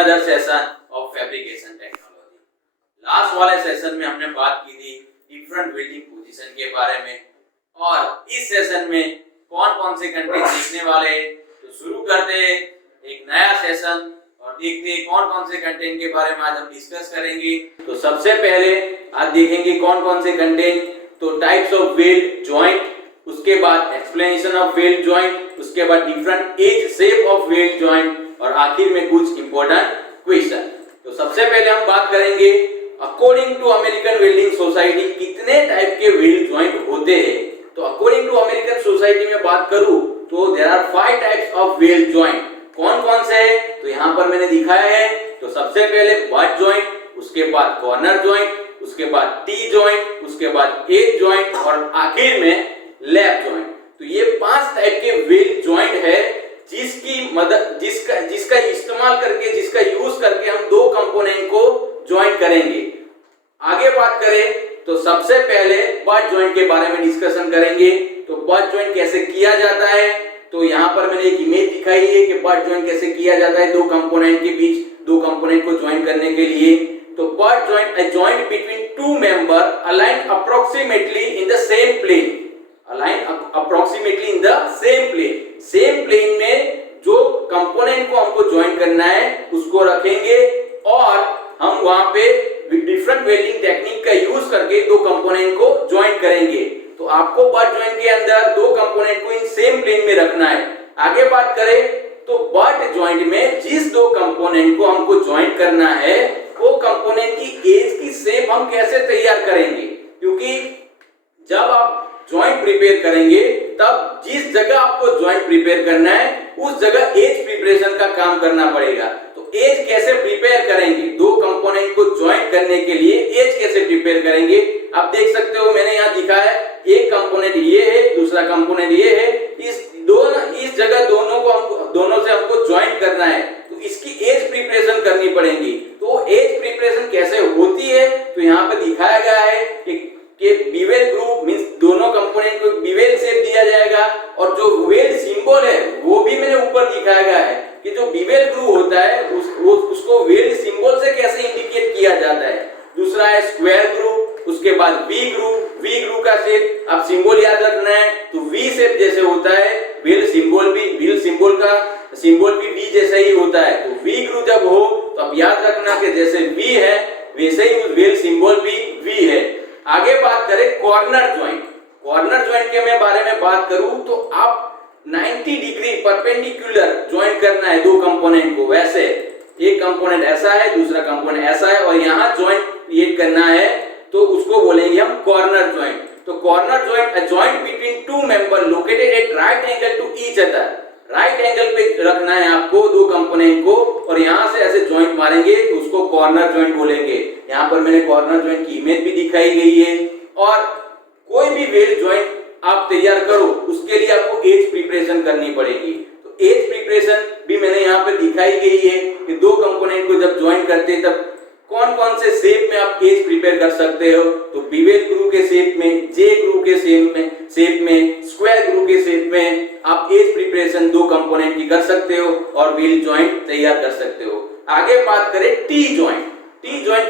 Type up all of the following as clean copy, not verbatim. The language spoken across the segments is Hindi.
another session of fabrication technology. Last वाले सेशन में हमने बात की थी डिफरेंट वेल्डिंग पोजीशन के बारे में और इस सेशन में कौन कौन से कंटेंट सीखने वाले हैं। तो शुरू करते हैं एक नया सेशन और देखते हैं कौन कौन से कंटेंट के बारे में आज हम डिस्कस करेंगे। तो सबसे पहले आज देखेंगे कौन कौन से कंटेंट। तो टाइप्स ऑफ वेल्ड जॉइंट, उसके बाद एक्सप्लेनेशन ऑफ वेल्ड जॉइंट, उसके बाद different edge shape of weld joint और आखिर में कुछ इंपॉर्टेंट क्वेश्चन। तो सबसे पहले हम बात करेंगे according to American welding society कितने टाइप के वेल्ड जॉइंट होते हैं। तो अकॉर्डिंग टू अमेरिकन सोसाइटी में बात करूं तो there are 5 types of weld joint. कौन कौन से हैं तो यहाँ पर मैंने दिखाया है। तो सबसे पहले बट जॉइंट, उसके बाद कॉर्नर जॉइंट, उसके बाद टी जॉइंट, उसके बाद एज जॉइंट और आखिर में लैप जॉइंट। तो ये 5 टाइप के वेल्ड जॉइंट है जिसकी मदद जिसका इस्तेमाल करके जिसका यूज करके हम दो कंपोनेंट को ज्वाइन करेंगे। आगे बात करें तो सबसे पहले बट जॉइंट के बारे में डिस्कशन करेंगे। तो बट जॉइंट कैसे किया जाता है तो यहाँ पर मैंने एक इमेज दिखाई है कि बट जॉइंट कैसे किया जाता है दो कंपोनेंट के बीच, दो कंपोनेंट को ज्वाइन करने के लिए। तो butt joint a joint between two member align approximately in the same plane, align approximately in the same plane. Same plane में जो कंपोनेंट को हमको ज्वाइन करना है उसको रखेंगे और हम वहां पे डिफरेंट वेल्डिंग टेक्निक का यूज करके दो कंपोनेंट को ज्वाइन करेंगे। तो आपको बट जॉइंट के अंदर दो कंपोनेंट को इन सेम प्लेन में रखना है। आगे बात करें तो बट जॉइंट में जिस दो कंपोनेंट को हमको ज्वाइन करना है वो कंपोनेंट की एज की शेप हम कैसे तैयार करेंगे, क्योंकि जब आप जॉइंट प्रिपेयर करेंगे तब जिस जगह आपको जॉइंट प्रिपेयर करना है उस जगह एज प्रिपरेशन का काम करना पड़ेगा। तो एज कैसे प्रिपेयर करेंगे, दो कंपोनेंट को ज्वाइन करने के लिए एज कैसे प्रिपेयर करेंगे। आप देख सकते हो मैंने यहाँ दिखाया है एक कंपोनेंट ये है, दूसरा कंपोनेंट ये है। इस जगह दोनों से हमको ज्वाइन करना है तो इसकी एज प्रिपरेशन करनी पड़ेगी। तो एज प्रिपरेशन कैसे होती है तो यहाँ पे दिखाया गया है कि बीवेल ग्रूव मींस दोनों कंपोनेंट को बीवेल शेप दिया जाएगा और जो वेल्ड सिंबल है वो भी मैंने ऊपर दिखाया गया है कि जो बीवेल ग्रूव होता है उसको वेल्ड सिंबल से कैसे इंडिकेट किया जाता है। दूसरा है स्क्वायर ग्रूव, उसके बाद वी ग्रूव का शेप आप सिंबल याद रखना है तो वी शेप जैसे होता है वेल्ड सिंबल का सिंबल भी वी जैसा ही होता है। तो वी ग्रूव जब हो तो आप याद रखना कि जैसे वी है वैसे ही वेल्ड सिंबल भी वी है। आगे बात करें कॉर्नर जॉइंट के बारे में बात करूं तो आप 90 डिग्री परपेंडिकुलर ज्वाइन करना है दो कंपोनेंट को। वैसे एक कंपोनेंट ऐसा है दूसरा कंपोनेंट ऐसा है और यहाँ ज्वाइंट क्रिएट करना है तो उसको बोलेंगे हम कॉर्नर ज्वाइंट। तो corner joint a joint between two member located at right angle to each other. Right angle पे रखना है आपको दो कंपोनेंट को और यहाँ से ऐसे ज्वाइंट मारेंगे तो उसको कॉर्नर ज्वाइंट बोलेंगे। यहाँ पर मैंने कॉर्नर ज्वाइंट की इमेज भी दिखाई गई है। और कोई भी वेल्ड ज्वाइंट आप तैयार करो उसके लिए आपको एज प्रिपरेशन करनी पड़ेगी। तो एज प्रिपरेशन भी मैंने यहाँ पे दिखाई गई है कि दो कंपोनेंट को जब ज्वाइन करते हैं तब कौन कौन से शेप में आप एज प्रिपेयर कर सकते हो। तो बीवेल ग्रूव के शेप में, जे ग्रूव के शेप में, स्क्वायर ग्रूव के शेप में आप एज प्रिपरेशन दो कंपोनेंट की कर सकते हो और वेल्ड ज्वाइंट तैयार कर सकते हो। आगे बात करें टी जॉइंट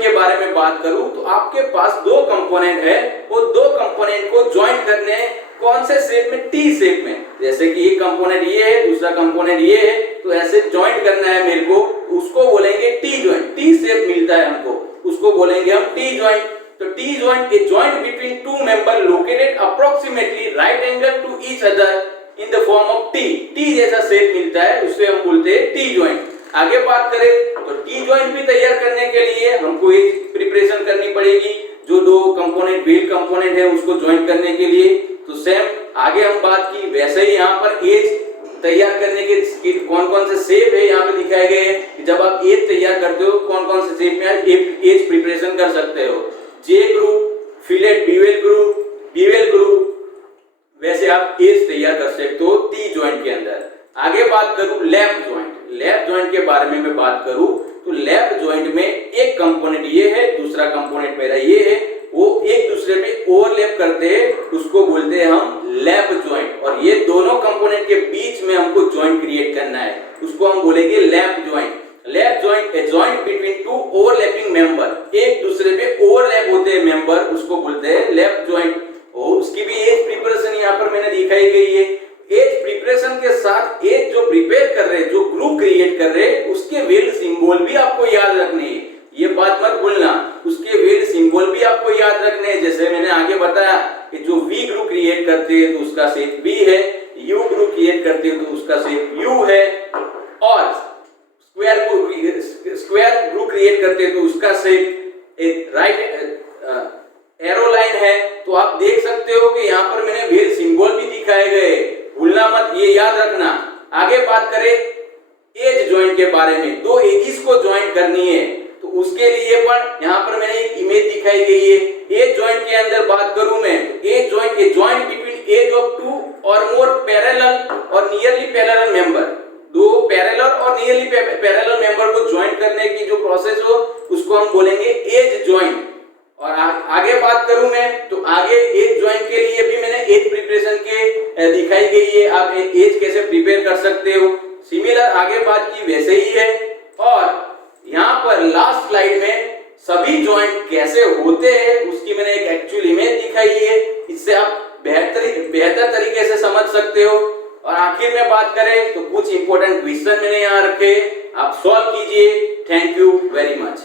के बारे में बात करूं तो आपके पास दो कंपोनेंट है, वो दो कंपोनेंट को ज्वाइन करने कौन से शेप में, टी शेप में। जैसे कि एक कंपोनेंट ये है दूसरा कंपोनेंट ये है तो ऐसे ज्वाइन करना है मेरे को, उसको बोलेंगे टी जॉइंट। टी शेप मिलता है हमको उसको बोलेंगे हम टी जॉइंट। तो T joint a joint between two member located approximately right angle to each other in the form of T जैसा शेप मिलता है उससे हम बोलते हैं टी जॉइंट। आगे बात करें तो टी जॉइंट भी तैयार करने के लिए हमको एज प्रिपरेशन करनी पड़ेगी जो दो कंपोनेंट वेल्ड कंपोनेंट है उसको ज्वाइन करने के लिए। तो सेम आगे हम बात की वैसे ही यहाँ पर एज तैयार करने के कौन कौन से शेप है यहाँ पे दिखाए गए हैं कि जब आप एज तैयार करते हो कौन कौन से शेप में एज प्रिपरेशन कर सकते हो। जे ग्रूव, फिलेट, बीवेल ग्रूव वैसे आप एज तैयार कर सकते हो टी जॉइंट के अंदर। आगे बात करूं लैप जॉइंट के बारे में मैं बात करूं तो लैप जॉइंट में एक कंपोनेंट ये है दूसरा कंपोनेंट मेरा ये है, वो एक दूसरे में ओवरलैप करते हैं उसको बोलते हैं हम लैप जॉइंट। और ये दोनों कंपोनेंट के बीच में हमको जॉइंट क्रिएट करना है उसको हम बोलेंगे lap joint. Lap joint, a joint between two overlapping member, एक दूसरे पे ओवरलैप होते हैं मेंबर, उसको बोलते हैं लैप जॉइंट। और उसकी भी एज प्रिपरेशन यहाँ पर मैंने दिखाई गई है। एज प्रिपरेशन के साथ एज जो प्रिपेयर कर रहे हैं, जो ग्रुप क्रिएट कर रहे हैं, उसके वेल्ड सिंबल भी आपको याद रखने हैं, ये बात मत भूलना। उसके वेल्ड सिंबल भी आपको याद रखने हैं। जैसे मैंने आगे बताया कि जो वी ग्रुप क्रिएट करते हैं तो उसका शेप वी है, यू ग्रुप क्रिएट करते हैं तो उसका शेप यू है, और स्क्वायर ग्रुप क्रिएट करते हैं तो उसका शेप एक राइट एरो लाइन है। तो आप देख सकते हो कि यहाँ पर मैंने वेल सिंबल भी दिखाए गए, भूलना मत, ये याद रखना। आगे बात करें एज ज्वाइंट के बारे में, दो एजिस को ज्वाइंट करनी है तो उसके लिए पर यहाँ पर मैंने एक इमेज दिखाई गई है। एज ज्वाइंट के अंदर बात करूं मैं, edge joint, a joint between edge of two or more parallel और नियरली पैरेलल मेंबर, दो पैरेलल और नियरली पैरेलल मेंबर को ज्वाइंट करने की जो प्रोसेस हो उसको हम बोलेंगे एज ज्वाइंट। और आगे बात करूं मैं तो आगे एज ज्वाइंट के लिए भी मैंने एज प्रिपरेशन के दिखाई गई है, आप एज कैसे प्रिपेयर कर सकते हो, सिमिलर आगे बात की वैसे ही है। और यहाँ पर लास्ट स्लाइड में सभी ज्वाइंट कैसे होते हैं उसकी मैंने एक एक्चुअल इमेज दिखाई है, इससे आप बेहतर तरीके से समझ सकते हो। और आखिर में बात करें तो कुछ इंपॉर्टेंट क्वेश्चन मैंने यहाँ रखे, आप सॉल्व कीजिए। Thank you very much.